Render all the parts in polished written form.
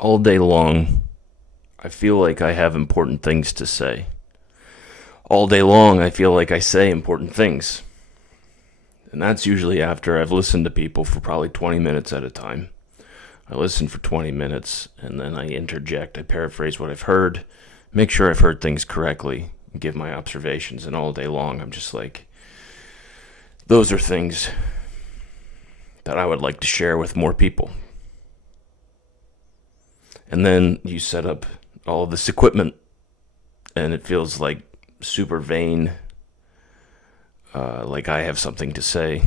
All day long, I feel like I have important things to say. All day long, I feel like I say important things. And that's usually after I've listened to people for probably 20 minutes at a time. I listen for 20 minutes, and then I interject. I paraphrase what I've heard, make sure I've heard things correctly, and give my observations. And all day long, I'm just like, those are things that I would like to share with more people. And then you set up all of this equipment, and it feels like super vain, like I have something to say.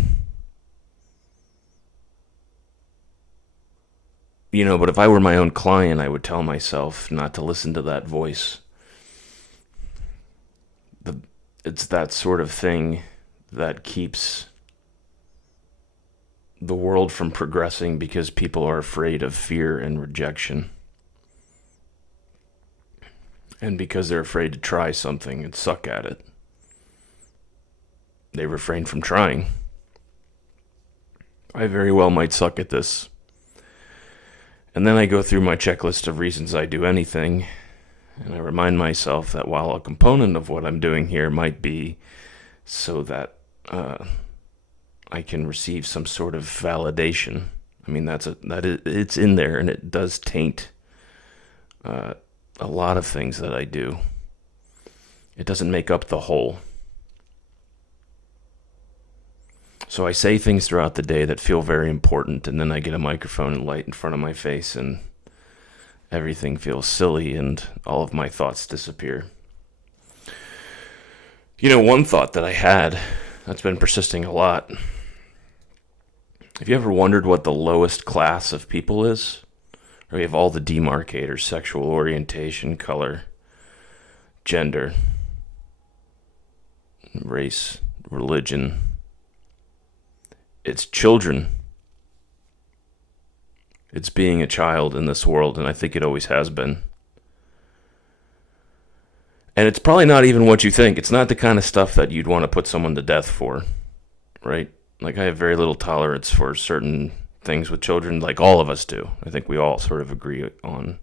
But if I were my own client, I would tell myself not to listen to that voice. It's that sort of thing that keeps the world from progressing because people are afraid of fear and rejection. And because they're afraid to try something and suck at it, they refrain from trying. I very well might suck at this. And then I go through my checklist of reasons I do anything, and I remind myself that while a component of what I'm doing here might be so that I can receive some sort of validation. I mean, it's in there, and it does taint a lot of things that I do. It doesn't make up the whole. So I say things throughout the day that feel very important, and then I get a microphone and light in front of my face, and everything feels silly, and all of my thoughts disappear. One thought that I had that's been persisting a lot. Have you ever wondered what the lowest class of people is? Or we have all the demarcators: sexual orientation, color, gender, race, religion. It's children. It's being a child in this world, and I think it always has been. And it's probably not even what you think. It's not the kind of stuff that you'd want to put someone to death for, right? Like, I have very little tolerance for certain things with children, like all of us do. I think we all sort of agree on,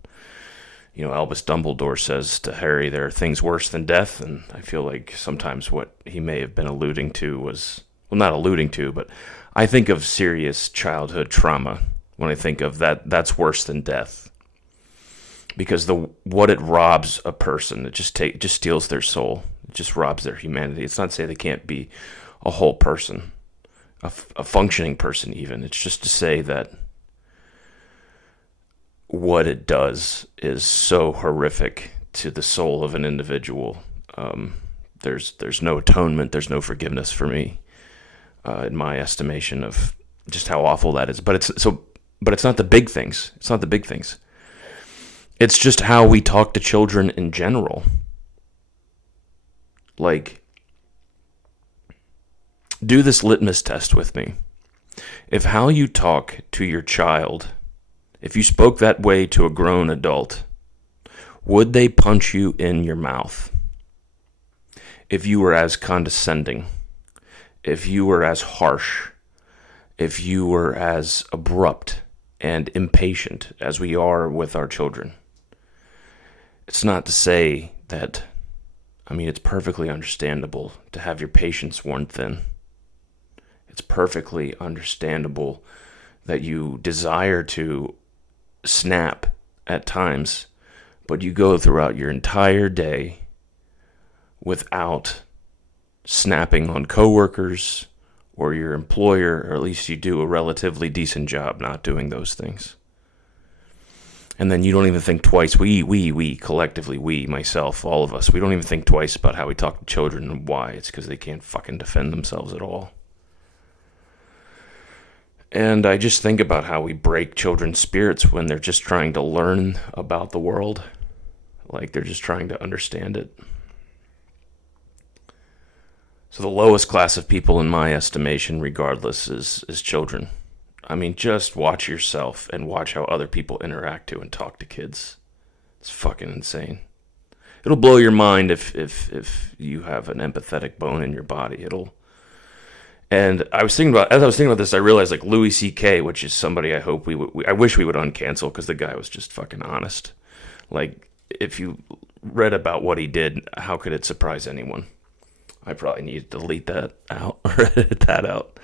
Albus Dumbledore says to Harry, there are things worse than death, and I feel like sometimes what he may have been alluding to was, well, not alluding to, but I think of serious childhood trauma when I think of that's worse than death. Because what it robs a person, it just steals their soul. It just robs their humanity. It's not to say they can't be a whole person, a functioning person even. It's just to say that what it does is so horrific to the soul of an individual. There's no atonement. There's no forgiveness for me, in my estimation of just how awful that is. But it's not the big things. It's not the big things. It's just how we talk to children in general. Like, do this litmus test with me. If how you talk to your child, if you spoke that way to a grown adult, would they punch you in your mouth? If you were as condescending, if you were as harsh, if you were as abrupt and impatient as we are with our children. It's not to say that, it's perfectly understandable to have your patience worn thin. It's perfectly understandable that you desire to snap at times, but you go throughout your entire day without snapping on coworkers or your employer, or at least you do a relatively decent job not doing those things. And then you don't even think twice. We, collectively, we, myself, all of us, we don't even think twice about how we talk to children and why. It's because they can't fucking defend themselves at all. And I just think about how we break children's spirits when they're just trying to learn about the world. Like, they're just trying to understand it. So the lowest class of people in my estimation, regardless, is children. Just watch yourself and watch how other people interact to and talk to kids. It's fucking insane. It'll blow your mind if you have an empathetic bone in your body. And as I was thinking about this, I realized like Louis C.K., which is somebody I hope I wish we would uncancel because the guy was just fucking honest. Like, if you read about what he did, how could it surprise anyone? I probably need to delete that out or edit that out.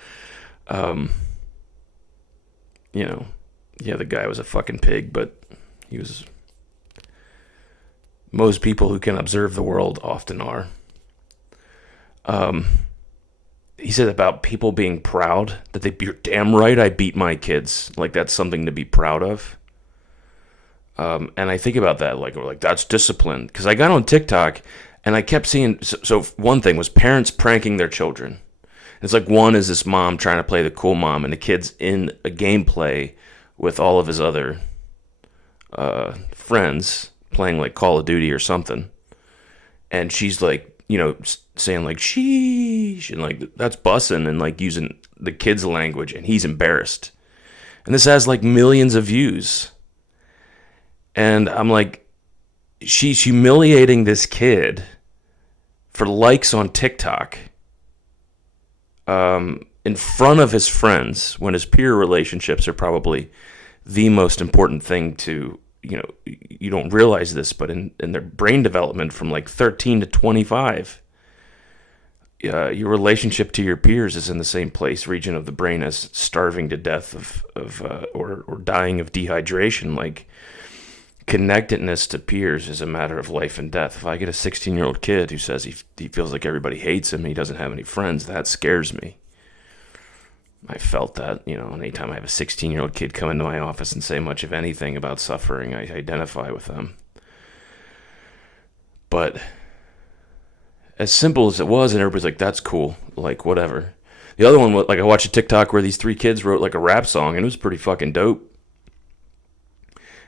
The guy was a fucking pig, but he was. Most people who can observe the world often are. He said about people being proud that you're damn right I beat my kids. Like, that's something to be proud of. And I think about that, like that's discipline. Because I got on TikTok and I kept seeing. So one thing was parents pranking their children. It's like one is this mom trying to play the cool mom, and the kid's in a gameplay with all of his other friends playing like Call of Duty or something, and she's like, saying like sheesh and like that's bussing and like using the kid's language, and he's embarrassed, and this has like millions of views, and I'm like, she's humiliating this kid for likes on TikTok. In front of his friends, when his peer relationships are probably the most important thing to, you don't realize this, but in their brain development from like 13 to 25, your relationship to your peers is in the same region of the brain as starving to death or dying of dehydration. Like, connectedness to peers is a matter of life and death. If I get a 16-year-old kid who says he feels like everybody hates him, he doesn't have any friends, that scares me. I felt that, anytime I have a 16-year-old kid come into my office and say much of anything about suffering, I identify with them. But as simple as it was, and everybody's like, that's cool, like, whatever. The other one, like, I watched a TikTok where these 3 kids wrote like a rap song, and it was pretty fucking dope.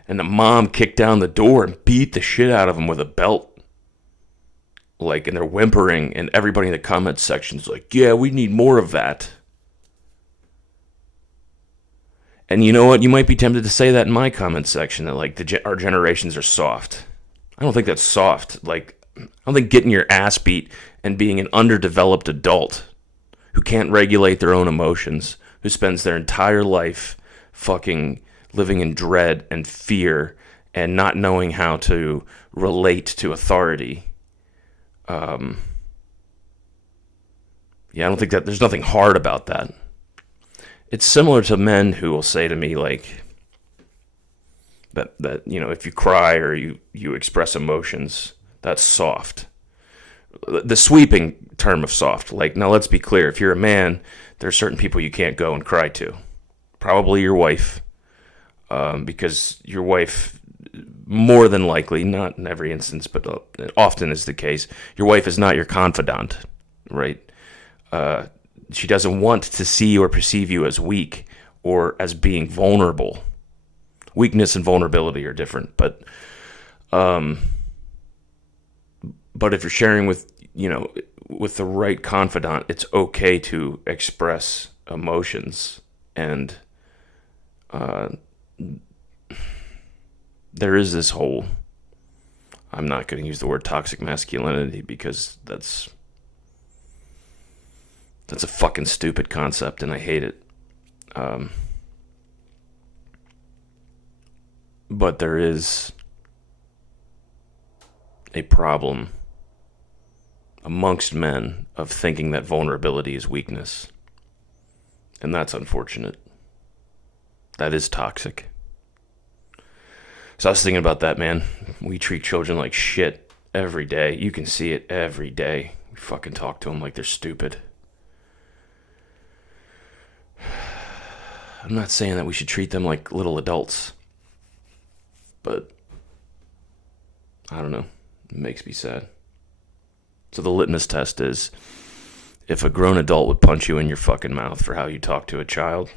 And the mom kicked down the door and beat the shit out of them with a belt. Like, and they're whimpering, and everybody in the comments section is like, yeah, we need more of that. And you know what? You might be tempted to say that in my comments section, that like our generations are soft. I don't think that's soft. Like, I don't think getting your ass beat and being an underdeveloped adult who can't regulate their own emotions, who spends their entire life fucking living in dread and fear and not knowing how to relate to authority. I don't think that there's nothing hard about that. It's similar to men who will say to me like that if you cry or you express emotions, that's soft. The sweeping term of soft. Like, now let's be clear. If you're a man, there are certain people you can't go and cry to. Probably your wife. Because your wife, more than likely, not in every instance, but often is the case, your wife is not your confidant, right? She doesn't want to see or perceive you as weak or as being vulnerable. Weakness and vulnerability are different, but if you're sharing with the right confidant, it's okay to express emotions, and there is this whole, I'm not going to use the word toxic masculinity because that's a fucking stupid concept and I hate it. But there is a problem amongst men of thinking that vulnerability is weakness. And that's unfortunate. That is toxic. So I was thinking about that, man. We treat children like shit every day. You can see it every day. We fucking talk to them like they're stupid. I'm not saying that we should treat them like little adults. But I don't know. It makes me sad. So the litmus test is, if a grown adult would punch you in your fucking mouth for how you talk to a child,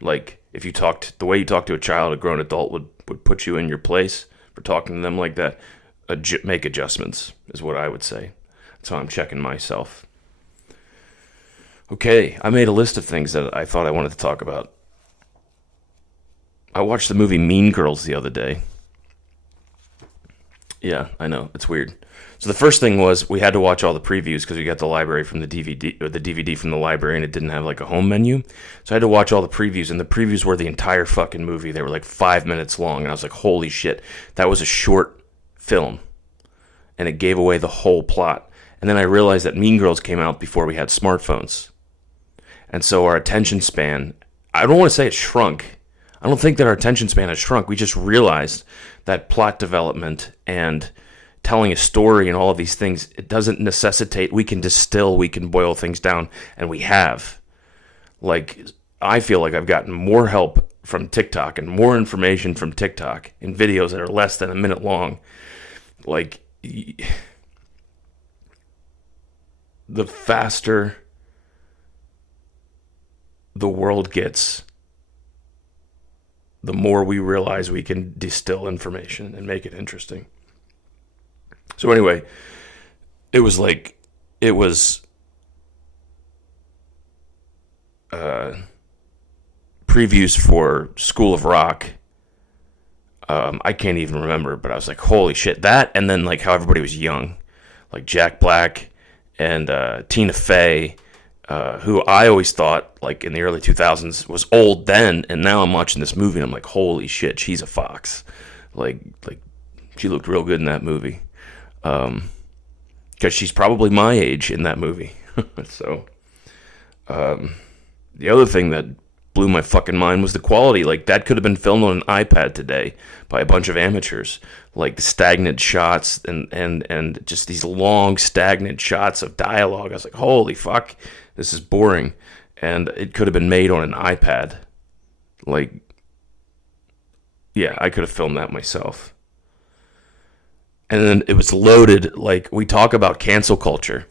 like if you talked the way you talk to a child, a grown adult would put you in your place for talking to them like that, make adjustments is what I would say. So I'm checking myself. Okay, I made a list of things that I thought I wanted to talk about. I watched the movie Mean Girls the other day. Yeah, I know. It's weird. So the first thing was we had to watch all the previews because we got the library from the DVD, or the DVD from the library, and it didn't have like a home menu. So I had to watch all the previews, and the previews were the entire fucking movie. They were like 5 minutes long, and I was like, holy shit, that was a short film, and it gave away the whole plot. And then I realized that Mean Girls came out before we had smartphones, and so our attention span, I don't want to say it shrunk. I don't think that our attention span has shrunk. We just realized that plot development and telling a story and all of these things, it doesn't necessitate, we can distill, we can boil things down, and we have. Like, I feel like I've gotten more help from TikTok and more information from TikTok in videos that are less than a minute long. Like, the faster the world gets, the more we realize we can distill information and make it interesting. So anyway, it was previews for School of Rock. I can't even remember, but I was like, holy shit, that, and then like how everybody was young, like Jack Black and Tina Fey, who I always thought like in the early 2000s was old then, and now I'm watching this movie and I'm like, holy shit, she's a fox. Like she looked real good in that movie. Because she's probably my age in that movie. So, the other thing that blew my fucking mind was the quality. Like, that could have been filmed on an iPad today by a bunch of amateurs. Like, stagnant shots and just these long, stagnant shots of dialogue. I was like, holy fuck, this is boring. And it could have been made on an iPad. Like, yeah, I could have filmed that myself. And then it was loaded, like, we talk about cancel culture.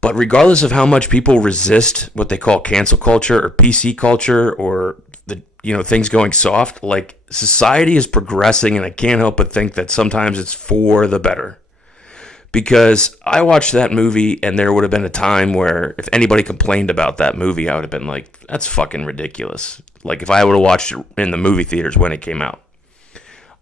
But regardless of how much people resist what they call cancel culture or PC culture or the things going soft, like, society is progressing, and I can't help but think that sometimes it's for the better. Because I watched that movie, and there would have been a time where if anybody complained about that movie, I would have been like, that's fucking ridiculous. Like, if I would have watched it in the movie theaters when it came out.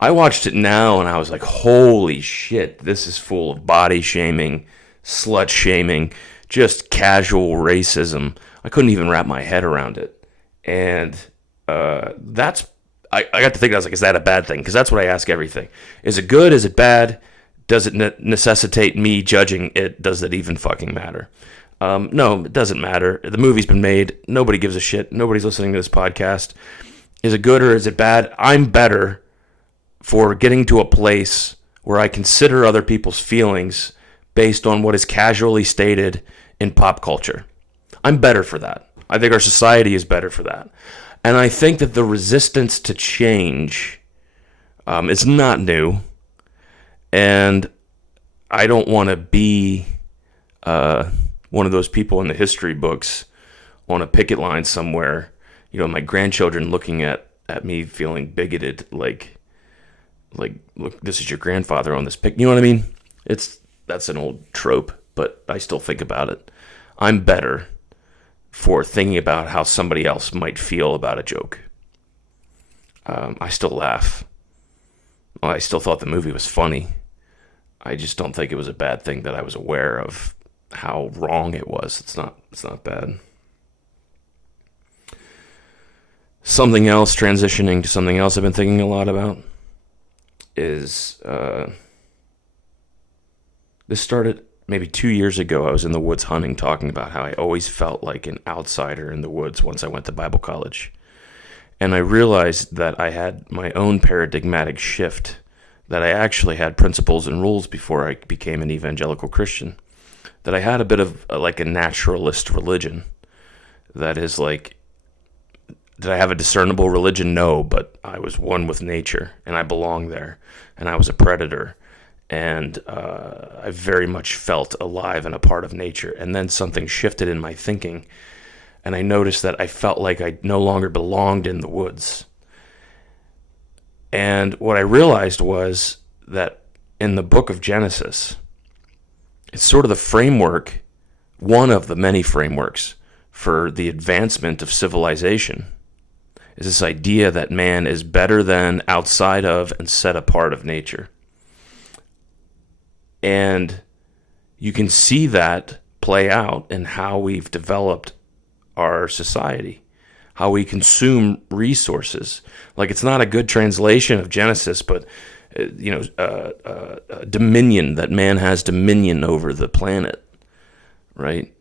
I watched it now and I was like, holy shit, this is full of body shaming, slut shaming, just casual racism. I couldn't even wrap my head around it. And I got to think, I was like, is that a bad thing? Because that's what I ask everything. Is it good? Is it bad? Does it necessitate me judging it? Does it even fucking matter? No, it doesn't matter. The movie's been made. Nobody gives a shit. Nobody's listening to this podcast. Is it good or is it bad? I'm better for getting to a place where I consider other people's feelings based on what is casually stated in pop culture. I'm better for that. I think our society is better for that. And I think that the resistance to change is not new. And I don't want to be one of those people in the history books on a picket line somewhere, my grandchildren looking at me feeling bigoted, like, look, this is your grandfather on this pic. You know what I mean? That's an old trope, but I still think about it. I'm better for thinking about how somebody else might feel about a joke. I still laugh. I still thought the movie was funny. I just don't think it was a bad thing that I was aware of how wrong it was. It's not bad. Something else, transitioning to something else I've been thinking a lot about is this started maybe 2 years ago. I was in the woods hunting, talking about how I always felt like an outsider in the woods once I went to Bible college. And I realized that I had my own paradigmatic shift, that I actually had principles and rules before I became an evangelical Christian, that I had a bit of like a naturalist religion. That is like, did I have a discernible religion? No, but I was one with nature, and I belonged there, and I was a predator, and I very much felt alive and a part of nature. And then something shifted in my thinking, and I noticed that I felt like I no longer belonged in the woods. And what I realized was that in the book of Genesis, it's sort of the framework, one of the many frameworks for the advancement of civilization, is this idea that man is better than, outside of, and set apart of nature. And you can see that play out in how we've developed our society, how we consume resources. Like, it's not a good translation of Genesis, but dominion, that man has dominion over the planet, right?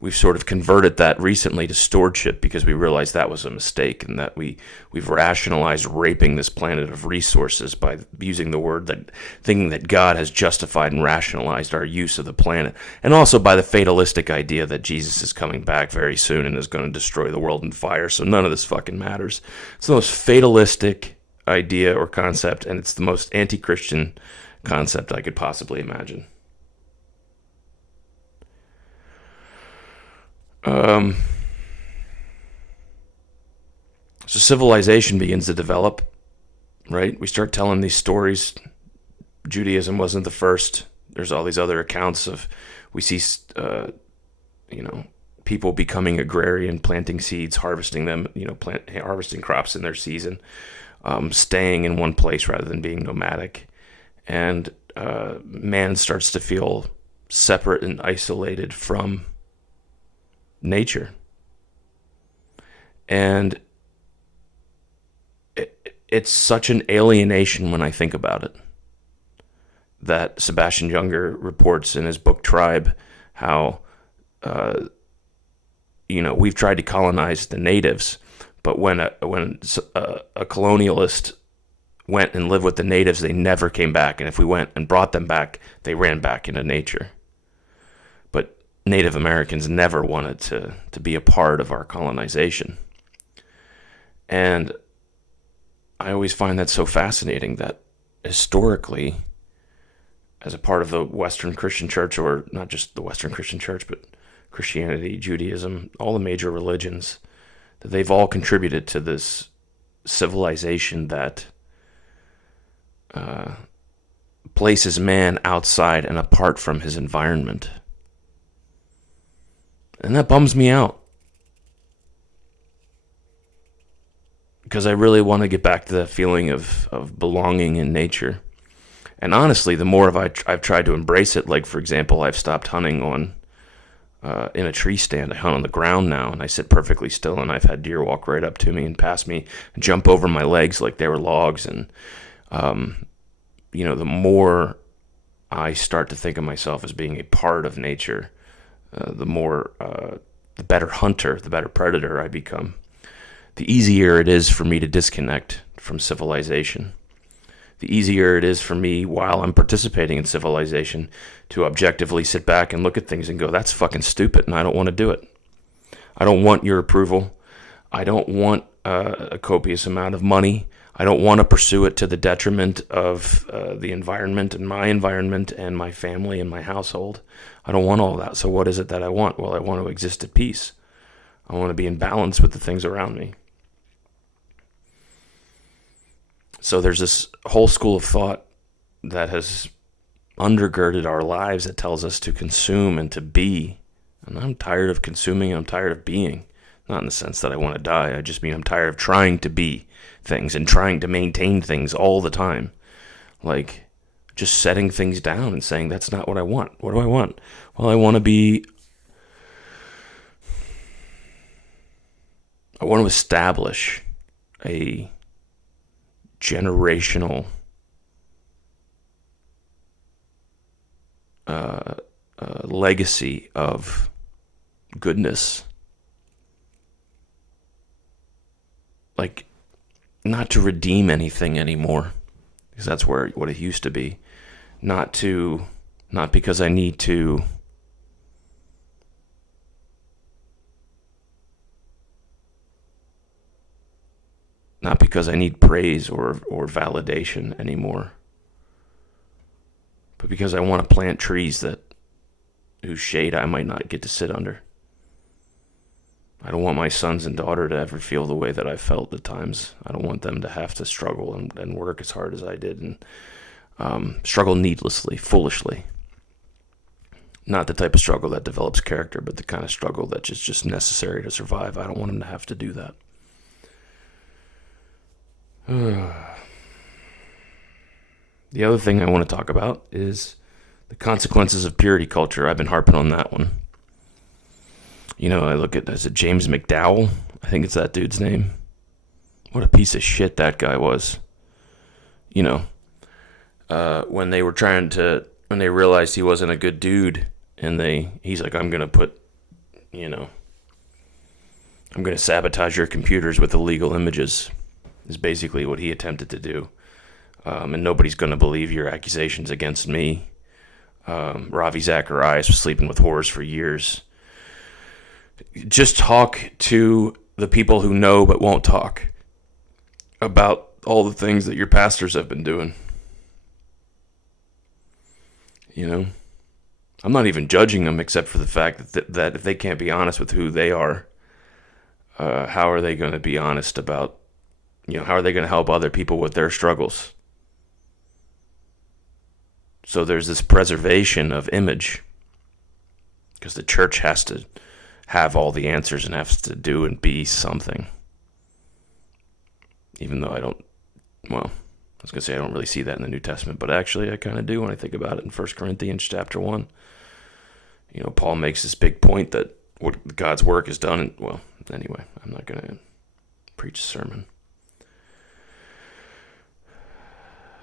We've sort of converted that recently to stewardship because we realized that was a mistake, and that we've rationalized raping this planet of resources by using the word, that thinking that God has justified and rationalized our use of the planet, and also by the fatalistic idea that Jesus is coming back very soon and is going to destroy the world in fire, so none of this fucking matters. It's the most fatalistic idea or concept, and it's the most anti-Christian concept I could possibly imagine. So civilization begins to develop, right? We start telling these stories. Judaism wasn't the first. There's all these other accounts of, we see, people becoming agrarian, planting seeds, harvesting them, harvesting crops in their season, staying in one place rather than being nomadic. And man starts to feel separate and isolated from nature. And it's such an alienation when I think about it, that Sebastian Junger reports in his book Tribe how we've tried to colonize the natives, but when a colonialist went and lived with the natives, they never came back, and if we went and brought them back, they ran back into nature. But Native Americans never wanted to be a part of our colonization. And I always find that so fascinating, that historically, as a part of the Western Christian Church, or not just the Western Christian Church, but Christianity, Judaism, all the major religions, that they've all contributed to this civilization that places man outside and apart from his environment. And that bums me out, because I really want to get back to that feeling of belonging in nature. And honestly, the more I've tried to embrace it, like, for example, I've stopped hunting in a tree stand. I hunt on the ground now, and I sit perfectly still, and I've had deer walk right up to me and past me and jump over my legs like they were logs. And the more I start to think of myself as being a part of nature, the better hunter, the better predator I become. The easier it is for me to disconnect from civilization. The easier it is for me, while I'm participating in civilization, to objectively sit back and look at things and go, that's fucking stupid, and I don't want to do it. I don't want your approval. I don't want a copious amount of money. I don't want to pursue it to the detriment of the environment and my family and my household. I don't want all that. So what is it that I want? Well, I want to exist at peace. I want to be in balance with the things around me. So there's this whole school of thought that has undergirded our lives that tells us to consume and to be. And I'm tired of consuming. I'm tired of being. Not in the sense that I want to die. I just mean I'm tired of trying to be things and trying to maintain things all the time. Like, just setting things down and saying, that's not what I want. What do I want? Well, I want to establish a generational legacy of goodness. Like, not to redeem anything anymore, because that's what it used to be. Not because I need to not because I need praise or validation anymore, but because I want to plant trees whose shade I might not get to sit under. I don't want my sons and daughter to ever feel the way that I felt at times. I don't want them to have to struggle and work as hard as I did, and struggle needlessly, foolishly. Not the type of struggle that develops character, but the kind of struggle that's just necessary to survive. I don't want them to have to do that. The other thing I want to talk about is the consequences of purity culture. I've been harping on that one. You know, I look at, is it James McDowell? I think it's that dude's name. What a piece of shit that guy was. You know, when they realized he wasn't a good dude, and he's like, I'm going to sabotage your computers with illegal images, is basically what he attempted to do. And nobody's going to believe your accusations against me. Ravi Zacharias was sleeping with whores for years. Just talk to the people who know but won't talk about all the things that your pastors have been doing. You know, I'm not even judging them except for the fact that if they can't be honest with who they are, how are they going to be honest about, how are they going to help other people with their struggles? So there's this preservation of image because the church has to have all the answers and has to do and be something. Even though I don't really see that in the New Testament, but actually I kind of do when I think about it in 1 Corinthians chapter 1. Paul makes this big point that what God's work is done. And, anyway, I'm not going to preach a sermon.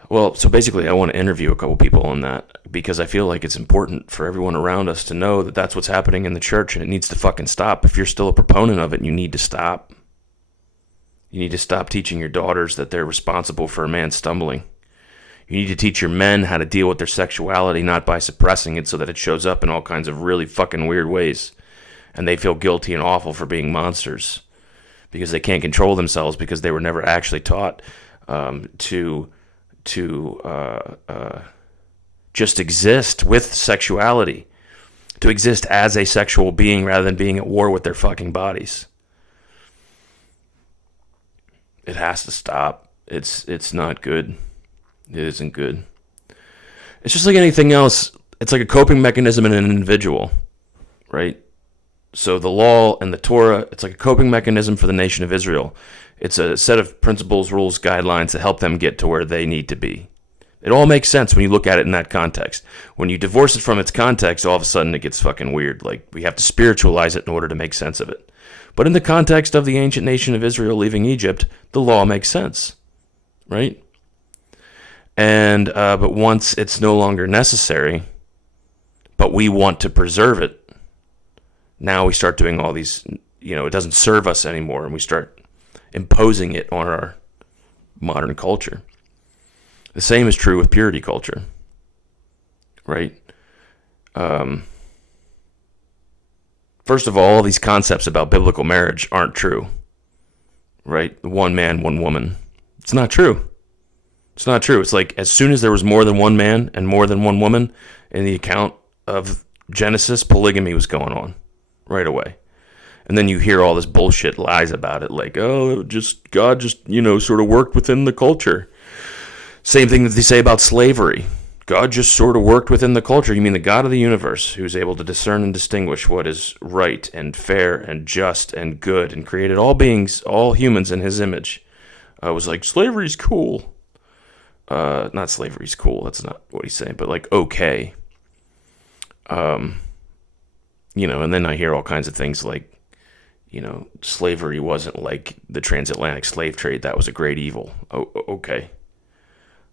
Well, so basically I want to interview a couple people on that because I feel like it's important for everyone around us to know that that's what's happening in the church and it needs to fucking stop. If you're still a proponent of it, you need to stop. You need to stop teaching your daughters that they're responsible for a man stumbling. You need to teach your men how to deal with their sexuality, not by suppressing it so that it shows up in all kinds of really fucking weird ways. And they feel guilty and awful for being monsters because they can't control themselves because they were never actually taught to just exist with sexuality, to exist as a sexual being rather than being at war with their fucking bodies. It has to stop. It's not good. It isn't good. It's just like anything else. It's like a coping mechanism in an individual, right? So the law and the Torah, it's like a coping mechanism for the nation of Israel. It's a set of principles, rules, guidelines to help them get to where they need to be. It all makes sense when you look at it in that context. When you divorce it from its context, all of a sudden it gets fucking weird. Like, we have to spiritualize it in order to make sense of it. But in the context of the ancient nation of Israel leaving Egypt, the law makes sense, right? And but once it's no longer necessary, but we want to preserve it, now we start doing all these, it doesn't serve us anymore, and we start imposing it on our modern culture. The same is true with purity culture, right? First of all these concepts about biblical marriage aren't true, right? One man, one woman. It's not true. It's not true. It's like as soon as there was more than one man and more than one woman in the account of Genesis, polygamy was going on right away. And then you hear all this bullshit lies about it, like, God just sort of worked within the culture. Same thing that they say about slavery. God just sort of worked within the culture. You mean the God of the universe, who's able to discern and distinguish what is right and fair and just and good, and created all beings, all humans in his image, was like, slavery's cool. Not slavery's cool, that's not what he's saying, but like, okay. And then I hear all kinds of things like, slavery wasn't like the transatlantic slave trade. That was a great evil. Oh, okay.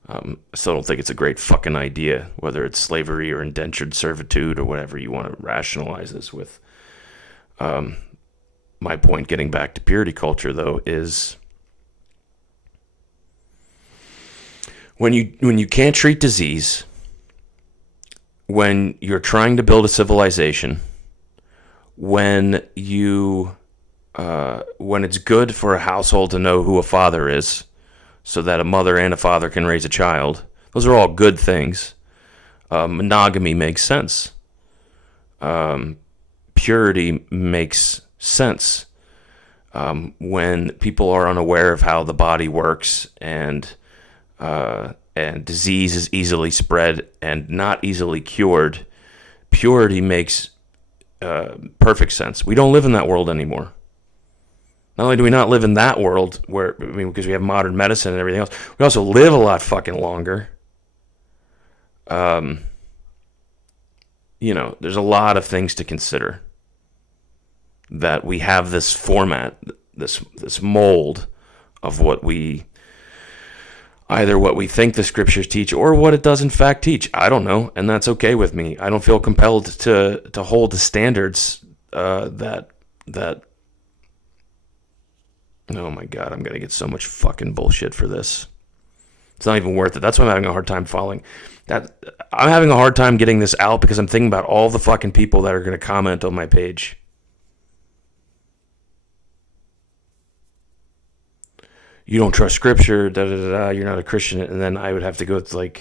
I still don't think it's a great fucking idea, whether it's slavery or indentured servitude or whatever you want to rationalize this with. My point, getting back to purity culture, though, is when you can't treat disease, when you're trying to build a civilization, when it's good for a household to know who a father is, so that a mother and a father can raise a child. Those are all good things. Monogamy makes sense. Purity makes sense. When people are unaware of how the body works and disease is easily spread and not easily cured, purity makes perfect sense. We don't live in that world anymore. Not only do we not live in that world because we have modern medicine and everything else, we also live a lot fucking longer. there's a lot of things to consider. That we have this format, this mold of what we think the scriptures teach or what it does in fact teach. I don't know, and that's okay with me. I don't feel compelled to hold the standards that. Oh my God, I'm gonna get so much fucking bullshit for this. It's not even worth it. That's why I'm having a hard time following. I'm having a hard time getting this out because I'm thinking about all the fucking people that are gonna comment on my page. You don't trust scripture, you're not a Christian, and then I would have to go to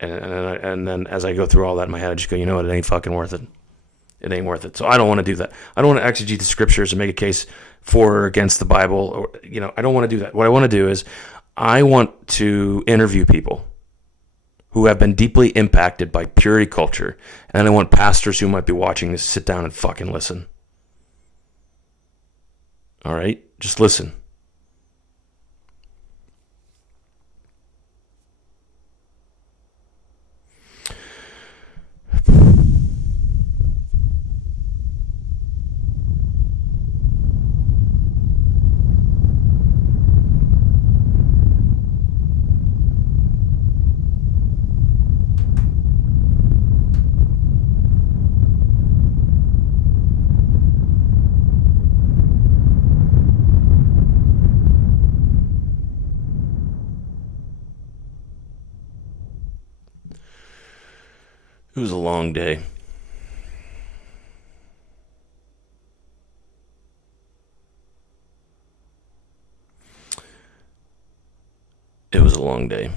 and then as I go through all that in my head, I just go, you know what, it ain't fucking worth it. It ain't worth it. So I don't want to do that. I don't want to exegete the scriptures and make a case for or against the Bible, or I don't want to do that. What I want to do is I want to interview people who have been deeply impacted by purity culture, and then I want pastors who might be watching this sit down and fucking listen. All right? Just listen. It was a long day. It was a long day.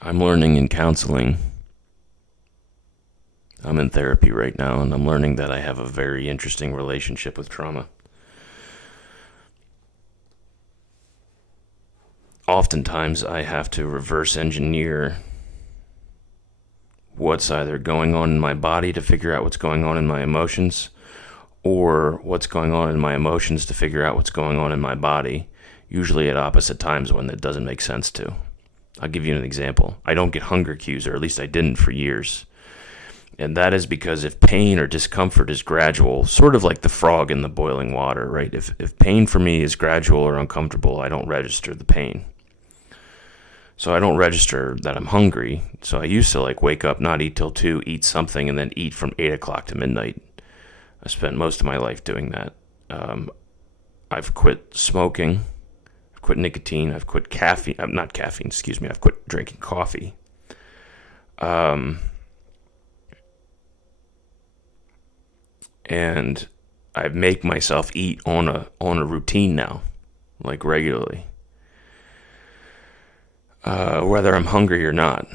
I'm learning in counseling. I'm in therapy right now, and I'm learning that I have a very interesting relationship with trauma. Oftentimes, I have to reverse engineer what's either going on in my body to figure out what's going on in my emotions, or what's going on in my emotions to figure out what's going on in my body, usually at opposite times when it doesn't make sense to. I'll give you an example. I don't get hunger cues, or at least I didn't for years. And that is because if pain or discomfort is gradual, sort of like the frog in the boiling water, right? If pain for me is gradual or uncomfortable, I don't register the pain. So I don't register that I'm hungry. So I used to wake up, not eat till 2, eat something, and then eat from 8 o'clock to midnight. I spent most of my life doing that. I've quit smoking. I've quit nicotine. I've quit caffeine. Not caffeine, excuse me. I've quit drinking coffee. And I make myself eat on a routine now, regularly. Whether I'm hungry or not.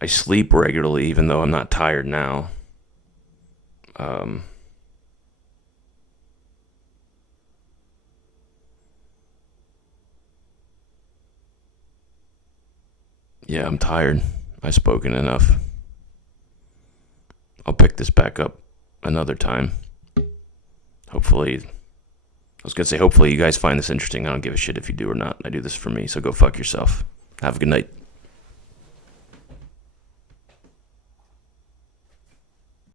I sleep regularly, even though I'm not tired now. Yeah, I'm tired. I've spoken enough. I'll pick this back up another time. Hopefully you guys find this interesting. I don't give a shit if you do or not. I do this for me, so go fuck yourself. Have a good night.